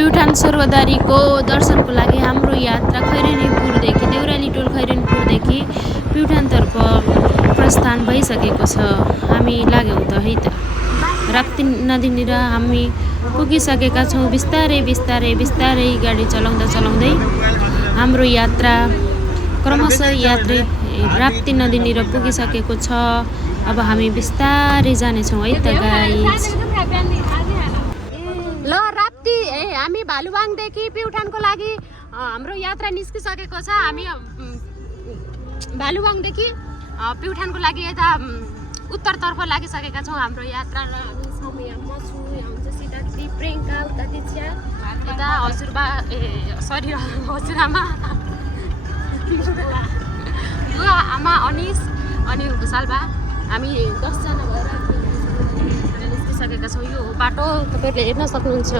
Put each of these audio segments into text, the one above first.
प्युठान स्वर्गद्वारीको दर्शनको लागि हाम्रो यात्रा खैरेनीपुरदेखि देउराली टोल खैरेनीपुरदेखि प्युठानतर्फ प्रस्थान भइसकेको छ। हामी लाग्यौँ त है त। राप्ती नदीनिर हामी पुगिसकेका छौँ। बिस्तारै बिस्तारै बिस्तारै गाडी चलाउँदै हाम्रो यात्रा क्रमशः राप्ती नदीनिर पुगिसकेको छ। अब हामी बिस्तारै जानेछौँ है त गाइज। ल राप्ती हामी भालुवाङदेखि प्युठानको लागि हाम्रो यात्रा निस्किसकेको छ। हामी भालुवाङदेखि प्युठानको लागि यता उत्तरतर्फ लागिसकेका छौँ। हाम्रो यात्रा र हामी यहाँ म छु, यहाँ हुन्छ सीता दिदी, प्रियङ्का, उता दिक्षा, यता हजुरबा हजुरआमा बुवा आमा अनिस अनि भुसालबा। हामी 10 जना भएर निस्किसकेका छौँ। यो बाटो तपाईँहरूले हेर्न सक्नुहुन्छ।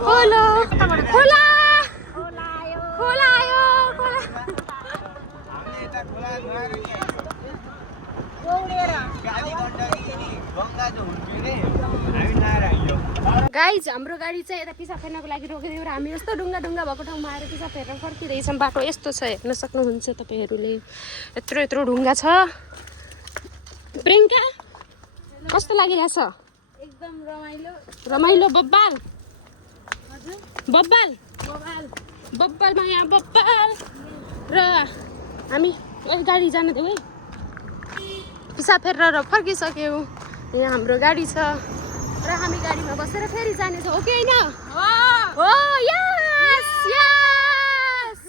खोला खोला खोला आयो खोला। गाइज हाम्रो गाडी चाहिँ यता पिसाब फेर्नको लागि रोकिदियो र हामी यस्तो ढुङ्गा भएको ठाउँमा आएर पिसाब फेरेर फर्किँदैछौँ। बाटो यस्तो छ, हेर्न सक्नुहुन्छ तपाईँहरूले। यत्रो ढुङ्गा छ। प्रियङ्का कस्तो लागिरहेछ? एकदम रमाइलो रमाइलो बब्बाल बब्बाल बब्बालमा यहाँ बब्बाल। र हामी गाडी जान देऊ है। पिसाब फेरेर फर्किसक्यौँ। यहाँ हाम्रो गाडी छ र हामी गाडीमा बसेर फेरि जानेछौँ। ओके होइन? हो यस यस।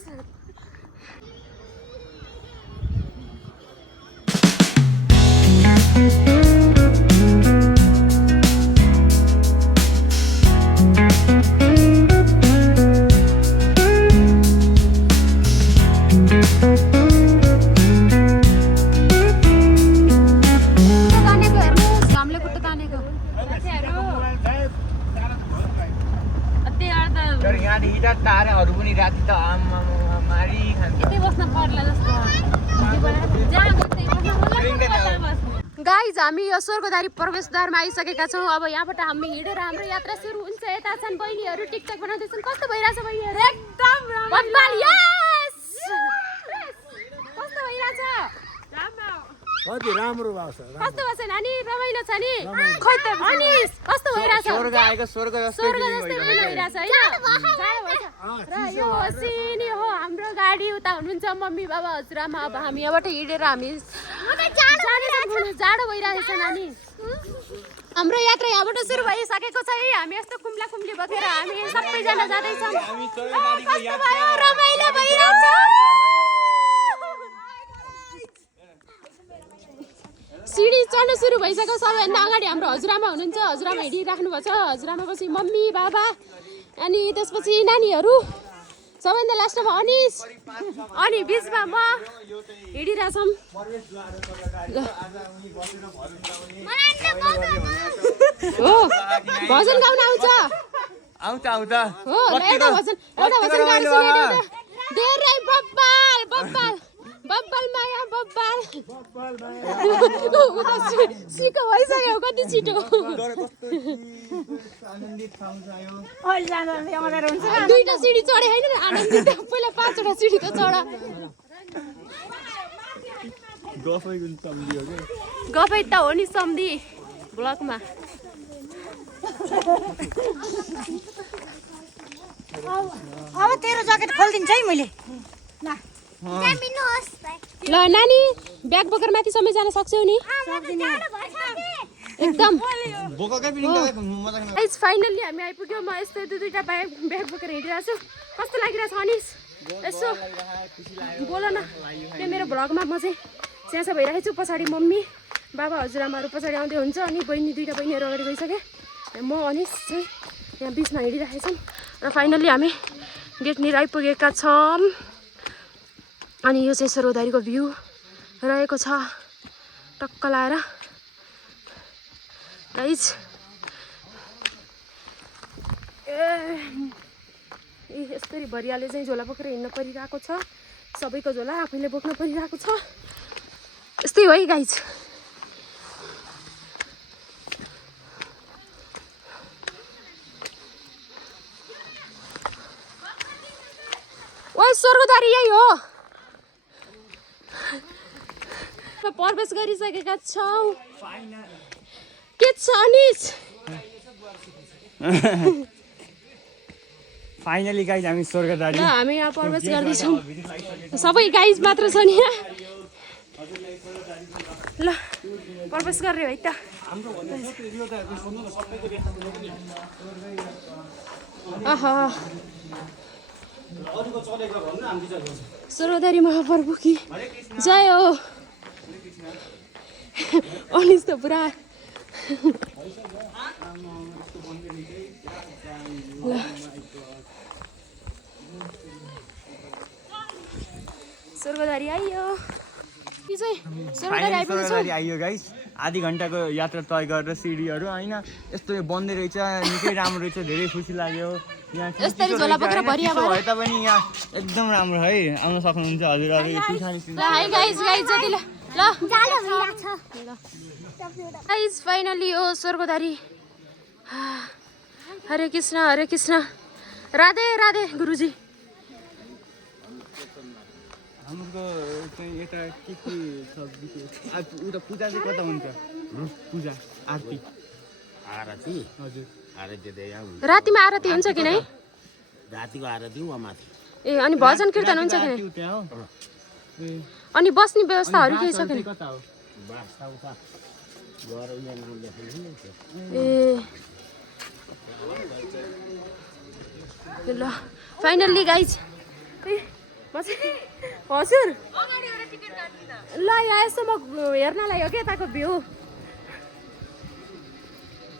गाइज हामी यो स्वर्गद्वारी प्रवेशद्वारमा आइसकेका छौँ। अब यहाँबाट हामी हिँडेर हाम्रो यात्रा सुरु हुन्छ। यता छन् बहिनीहरू टिकटक बनाउँदैछन्। कस्तो भइरहेछ बहिनीहरू? एकदम बब्बाल यस। कस्तो भइरहेछ? राम्रो भएको छ। कस्तो भएछ नानी? रमाइलो छ नि? खै त अनिस कस्तो भइरहेछ? स्वर्ग आएको स्वर्ग जस्तै भइरहेछ हैन? र यो सिनी हो हाम्रो गाडी। उता हुनुहुन्छ मम्मी बाबा हजुरआमा। अब हामी यहाँबाट हिँडेर हामी जाडो भइरहेछ नानी। हाम्रो यात्रा यहाँबाट सुरु भइसकेको छ है। हामी यस्तो कुम्ला कुम्ली बगेर हामी सबैजना जाँदैछौँ। रमाइलो भइरहेछ। सिडी चढ्नु सुरु भइसक्यो। सबैभन्दा अगाडि हाम्रो हजुरआमा हुनुहुन्छ। हजुरआमा हिँडिराख्नु भएको छ। हजुरआमा पछि मम्मी बाबा अनि त्यसपछि नानीहरू। सबैभन्दा लास्टमा अनिस अनि बिचमा म हिँडिरहेछौँ। हो भजन गाउन आउँछ? आउँछ हो एउटा भजन गाउन सुनाइदिनु त। धेरै बब्बाल बब्बाल बब्बाल माया बब्बाल। उता सिको भइसक्यो कति छिटो। दुईटा सिडी चढे होइन आनन्दित। पहिला 5 वटा सिडी त चढ। गफै त हो नि सम्धी ब्लकमा। अब तेरो ज्याकेट खोलिदिन्छु है मैले। ल नानी ब्याग बोकेर माथिसम्म जान सक्छौ नि? एकदम फाइनल्ली हामी आइपुग्यौँ। म यस्तो दुईटा ब्याग बोकेर हिँडिरहेको छु। कस्तो लागिरहेछ अनिस? यसो बोल न। त्यो मेरो भ्लगमा म चाहिँ स्यासा भइरहेको छु। पछाडि मम्मी बाबा हजुरआमाहरू पछाडि आउँदै हुन्छ। अनि दुईटा बहिनीहरू अगाडि गइसके। म अनिस चाहिँ यहाँ बिचमा हिँडिरहेको छौँ। र फाइनल्ली हामी गेटनिर आइपुगेका छौँ। अनि यो चाहिँ स्वर्गद्वारीको भ्यू रहेको छ टक्क लाएर गाइज। यसरी भरियाले चाहिँ झोला बोकेर हिँड्न परिरहेको छ। सबैको झोला आफैले बोक्न परिरहेको छ। यस्तै हो है गाइज। ओइ स्वर्गद्वार यही हो। प्रवेश गरिसकेका छौँ। के छ अनिस? फाइनली गाइज हामी स्वर्गद्वार। ल हामी यहाँ प्रवेश गर्दैछौँ। सबै गाइज मात्र छ नि यहाँ। ल प्रवेश गऱ्यो है त। आहा स्वर्गद्वारी महाप्रभु की जय हो। अनिस त पुरा स्वर्गद्वारी आइयो। कि चाहिँ स्वर्गद्वारी आइपुगेछौँ। आइयो गाइस। आधी घन्टाको यात्रा तय गरेर सिडीहरू होइन यस्तो बन्दै रहेछ, निकै राम्रो रहेछ, धेरै खुसी लाग्यो। यहाँ यस्तरी झोला बोकेर भरिया भए तापनि यहाँ एकदम राम्रो है, आउन सक्नुहुन्छ हजुरहरू। ल हाई गाइस गाइस जति ल ल गाइस फाइनली हो स्वर्गद्वारी। हरे कृष्ण राधे राधे गुरुजी। हाम्रो चाहिँ यता के छ उता पूजा चाहिँ कता हुन्छ? पूजा आरती हजुर रातिमा आरती हुन्छ कि नै? रातिको आरती हो माथि। ए अनि भजन कीर्तन हुन्छ कि नै? अनि बस्ने व्यवस्थाहरू केही छ कि नै? कता हो? ए ल फाइनल्ली गाइज हजुर ल यहाँ यसो म हेर्नलाई हो क्या यताको भ्यू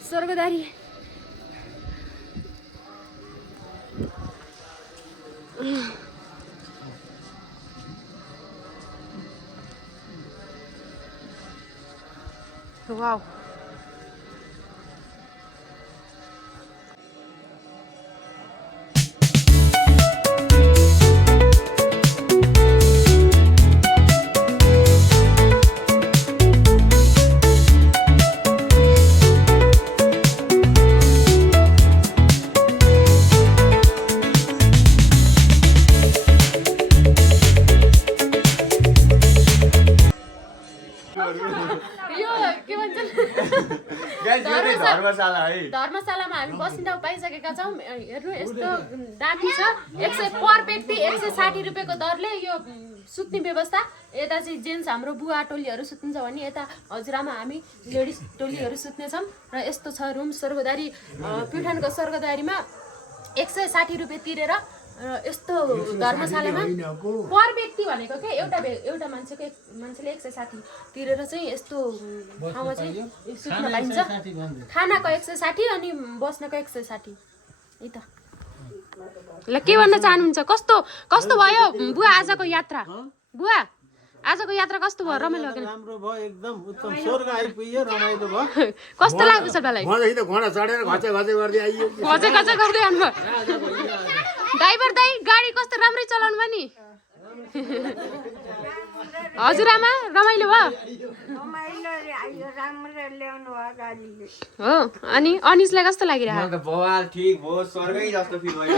स्वर्गद्वारी। वाउ धर्मशालामा हामी बस्ने ठाउँ पाइसकेका छौँ। हेर्नु यस्तो दामी छ। 100 पर व्यक्ति 160 रुपियाँको दरले यो सुत्ने व्यवस्था। यता चाहिँ जेन्ट्स हाम्रो बुवा टोलीहरू सुत्नुहुन्छ भने यता हजुरआमा हामी लेडिज टोलीहरू सुत्नेछौँ। र यस्तो छ रुम स्वर्गद्वारी प्युठानको स्वर्गद्वारीमा 160 रुपियाँ तिरेर यस्तो धर्मशालामा पर व्यक्ति भनेको के एउटा मान्छेले 160 तिरेर चाहिँ यस्तो ठाउँमा चाहिँ सुत्न पाइन्छ। खानाको 160 अनि बस्नको 160 है त। ल के भन्न चाहनुहुन्छ? कस्तो भयो बुवा आजको यात्रा? बुवा आजको यात्रा कस्तो भयो? रमाइलो भयो? राम्रो भयो, एकदम उत्तम। स्वर्ग आइपुग्यो, रमाइलो भयो। कस्तो लाग्यो सबैलाई? मलाई त घोडा चढेर घचे गर्दै आइयो। घचे गर्दै आउनुभयो। ड्राइभर दाइ गाडी कस्तो राम्रै चलाउनु भयो नि? हजुरआमा रमाइलो भयो? हो अनि अनिसलाई कस्तो लागिरहेको? बवाल ठीक भयो, स्वर्गै जस्तो फिल भयो।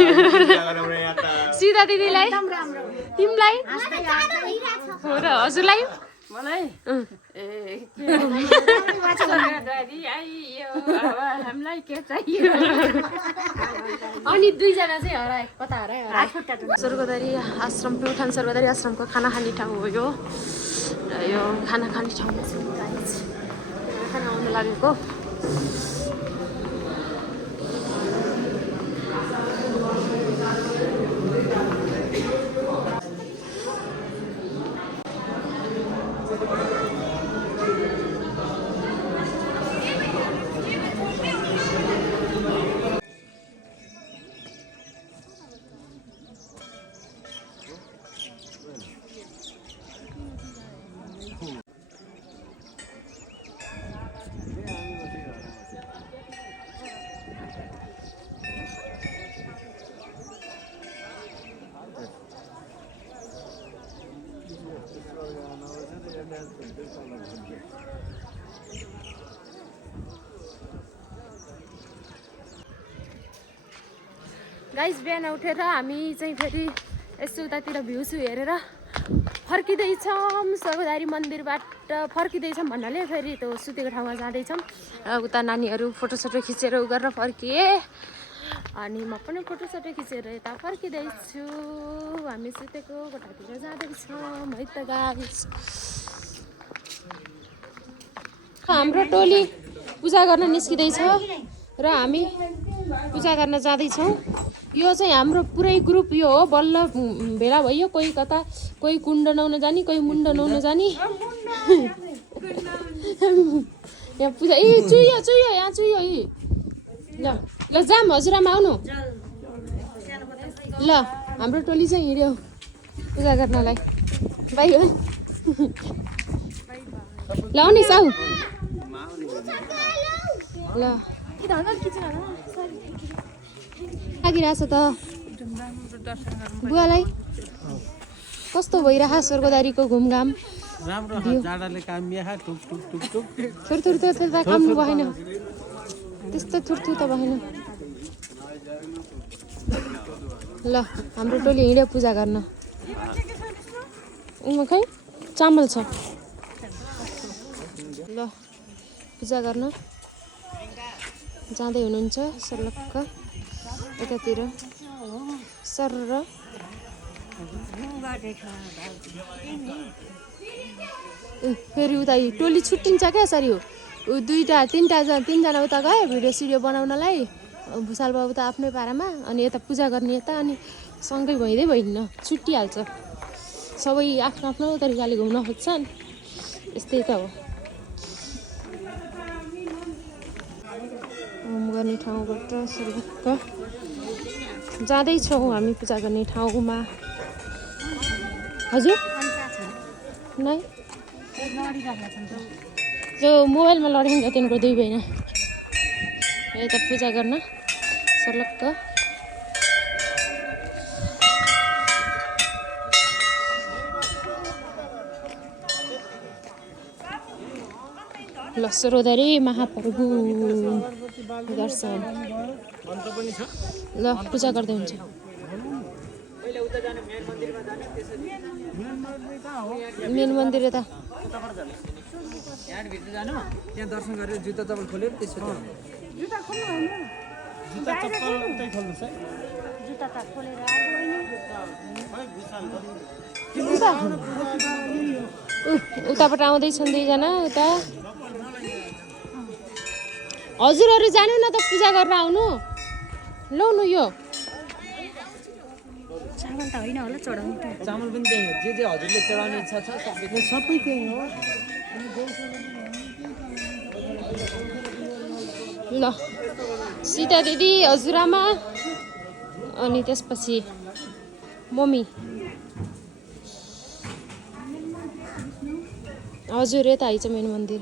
सीता दिदीलाई तिमीलाई हो र हजुरलाई? मलाई हामीलाई के चाहियो? अनि दुईजना चाहिँ हराए। कता हरायो? स्वर्गद्वारी आश्रम प्युठान स्वर्गद्वारी आश्रमको खाना खाने ठाउँ हो यो। र यो खाना खाने ठाउँमा चाहिँ गाइज खाना आउनु लागेको। गाइस बिहान उठेर हामी चाहिँ फेरि यसो उतातिर भ्यूसु हेरेर फर्किँदैछौँ। स्वर्गदारी मन्दिरबाट फर्किँदैछौँ भन्नाले फेरि त्यो सुतेको ठाउँमा जाँदैछौँ र उता नानीहरू फोटोसोटो खिचेर उ गरेर फर्किए अनि म पनि फोटोसोटो खिचेर यता फर्किँदैछु। हामी सुतेको कोठातिर जाँदैछौँ है त गाइस। हाम्रो टोली पूजा गर्न निस्किँदैछ र हामी पूजा गर्न जाँदैछौँ। यो चाहिँ हाम्रो पुरै ग्रुप यो हो, बल्ल भेला भयो। कोही कता, कोही कुण्ड नुहाउन जाने, कोही मुण्ड नुहाउन जाने। यहाँ पूजा चुइयो यहाँ चुइयो ल ल जाम हजुरआमा आउनु ल। हाम्रो टोली चाहिँ हिँड्यो पूजा गर्नलाई। बाई हो ल आउने साउ ल लागिरहेछ त बुवालाई। कस्तो भइरह स्वर्गदारीको घुमघाम राम्रो जाडाले कामिया टुक टुक टुक टुक थुर त काम भएन, त्यस्तो थुर त भएन। ल हाम्रो टोली हिँड्यो पूजा गर्न। खै चामल छ ल पूजा गर्न जाँदै हुनुहुन्छ सर्लक्क यतातिर सर र फेरि उता टोली छुट्टिन्छ क्या सरी हो। तिनजना उता गयो भिडियो सिडियो बनाउनलाई, भुषाल बाबु त आफ्नै पारामा, अनि यता पूजा गर्ने यता, अनि सँगै भइँदै भइन्न छुट्टिहाल्छ। सबै आफ्नो आफ्नो तरिकाले घुम्न खोज्छन्, यस्तै त हो। होम गर्ने ठाउँबाट सर्लक्क जाँदैछौँ हामी पूजा गर्ने ठाउँमा। हजुर नै जो मोबाइलमा लडिन्छ तिनीहरूको दुई बहिना यता पूजा गर्न सर्लक्क। ल स्वर्गदारी महाप्रभु दर्शन ल पूजा गर्दै हुन्छ। मेन मन्दिर यता त्यहाँ दर्शन गरेर जुत्ता चप्पल खोलेर त्यसपछि उताबाट आउँदैछन् दुईजना उता। हजुरहरू जानु न त पूजा गरेर आउनु। लौनु यो चामल त होइन होला चढाउनु। चामल पनि त्यही हो, जे हजुरले चढाउने इच्छा छ सबै त्यही हो। ल सीता दिदी, हजुरआमा, अनि त्यसपछि मम्मी। हजुर यता आइज मेन मन्दिर।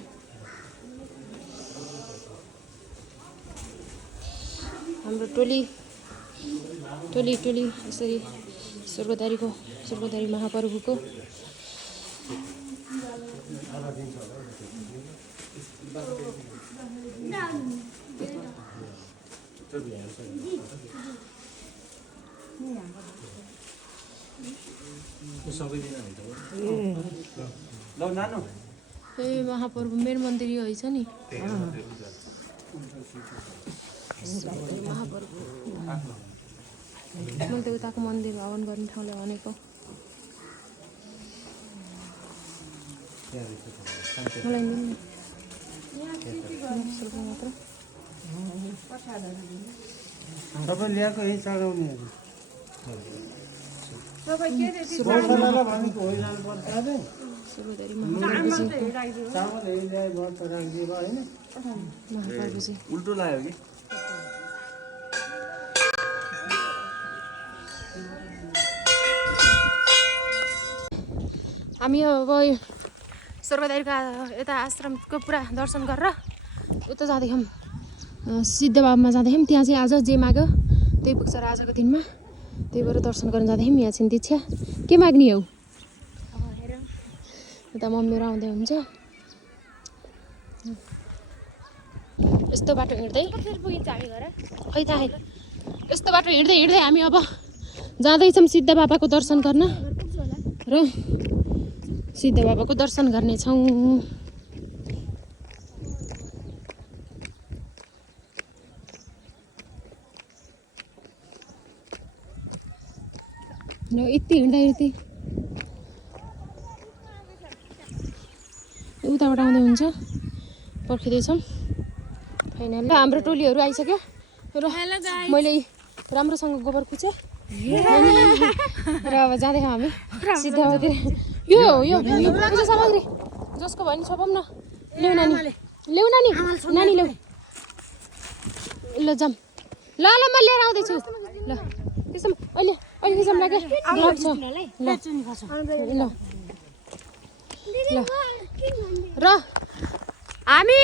हाम्रो टोली यसरी स्वर्गदारी महाप्रभुको ए महाप्रभु मेन मन्दिर यो है छ नि महाप्रभु। मैले त उताको मन्दिर हवन गर्ने ठाउँले भनेको। मलाई मात्र तपाईँ ल्याएको यही चढाउने उल्टो लाग्यो कि हामी अब स्वर्गदारीको यता आश्रमको पुरा दर्शन गरेर उता जाँदैछौँ सिद्ध बाबुमा जाँदैछौँ। त्यहाँ चाहिँ आज जे माग्यो त्यही पुग्छ र आजको दिनमा, त्यही भएर दर्शन गर्न जाँदैछौँ। यहाँ चाहिँ दीक्षा के माग्ने हो यता मम्मीहरू आउँदै हुन्छ। यस्तो बाटो हिँड्दै खै थाहा यस्तो बाटो हिँड्दै हिँड्दै हामी अब जाँदैछौँ सिद्ध बाबाको दर्शन गर्न र सिद्ध बाबाको दर्शन गर्नेछौँ। यति हिँड्दा यति उताबाट आउँदै हुन्छ पर्खिँदैछौँ। फाइनल हाम्रो टोलीहरू आइसक्यो र मैले राम्रोसँग गोबर कुचेँ र अब जाँदैछौँ हामी सिद्ध बाबातिर। यो पूजा सामग्री जसको भयो नि छपाउँ न। ल्याउ नानी ल्याउ नानी नानी ल्याउ ल जाऊँ ल ल म लिएर आउँदैछु ल त्यसो अहिले अहिले किसम लाग्यो लाग्छ ल ल र हामी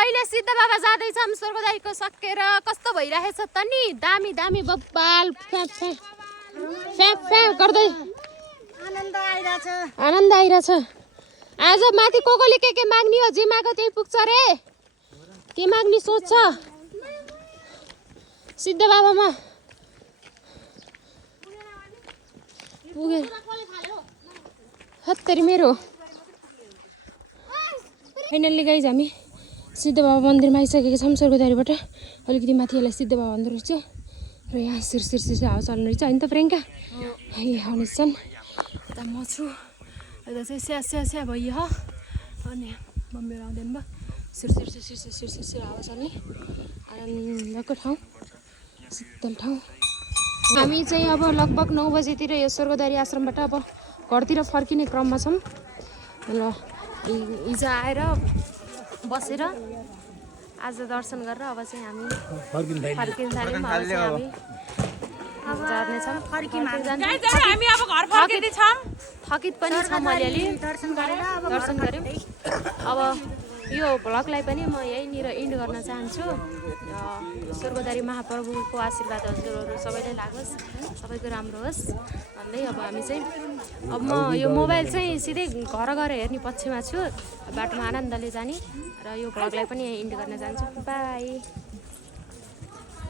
अहिले सिद्ध बाबा जाँदैछौँ स्वर्गदायीको सकेर। कस्तो भइरहेछ त नि दामी दामी बब्बाल फ्याँक फ्याँक फ्याँक फ्याँक गर्दै आनन्द आइरहेछ। आज माथि कोले के माग्ने हो जे माग्यो त्यही पुग्छ रे। के माग्ने सोच छ सिद्ध बाबामा पुगे हत्तरी मेरो। फाइनल्ली गाइज हामी सिद्ध बाबा मन्दिरमा आइसकेका छौँ। स्वर्गद्वारीबाट अलिकति माथि यसलाई सिद्ध बाबा भन्दो रहेछ र यहाँ सिर हावा चल्ने रहेछ होइन त प्रियङ्का। यहाँ छन् यता म छु यता चाहिँ स्या भइयो अनि मम्मीहरू आउँदैन भयो। सिर हावा चल्ने आनन्दको ठाउँ शीतल ठाउँ। हामी चाहिँ अब लगभग 9 बजेतिर यो स्वर्गद्वारी आश्रमबाट अब घरतिर फर्किने क्रममा छौँ र हिजो आएर बसेर आज दर्शन गरेर अब चाहिँ हामी फर्किन थाल्यौँ। थकित पनि छौँ अलिअलि दर्शन गऱ्यौँ। अब यो भ्लगलाई पनि म यहीँनिर इन्ड गर्न चाहन्छु। स्वर्गद्वारी महाप्रभुको आशीर्वाद हजुरहरू सबैलाई लागोस् सबैको राम्रो होस् भन्दै अब हामी चाहिँ अब म यो मोबाइल चाहिँ सिधै घर गएर हेर्ने पक्षमा छु। बाटोमा आनन्दले जाने र यो भ्लगलाई पनि यहीँ इन्ड गर्न चाहन्छु। बाई।